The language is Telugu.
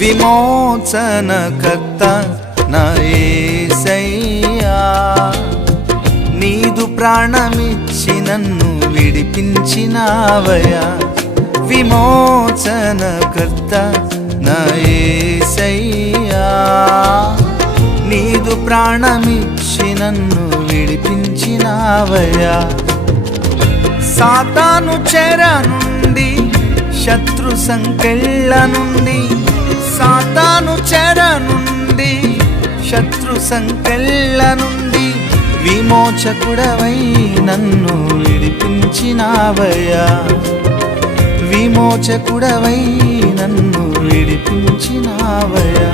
విమోచనకర్త నా యేసయ్యా, నీదు ప్రాణమిచ్చి నన్ను విడిపించినావయ్యా. విమోచనకర్త నా యేసయ్యా, నీదు ప్రాణమిచ్చి నన్ను విడిపించినావయ్యా. సాతాను చెర నుండి, శత్రు సంకెళ్ళ నుండి, సాతాను చెర నుండి, శత్రు సంకెళ్ళ నుండి విమోచకుడవై నన్ను విడిపించినావయ్యా. విమోచకుడవై నన్ను విడిపించినావయ్యా.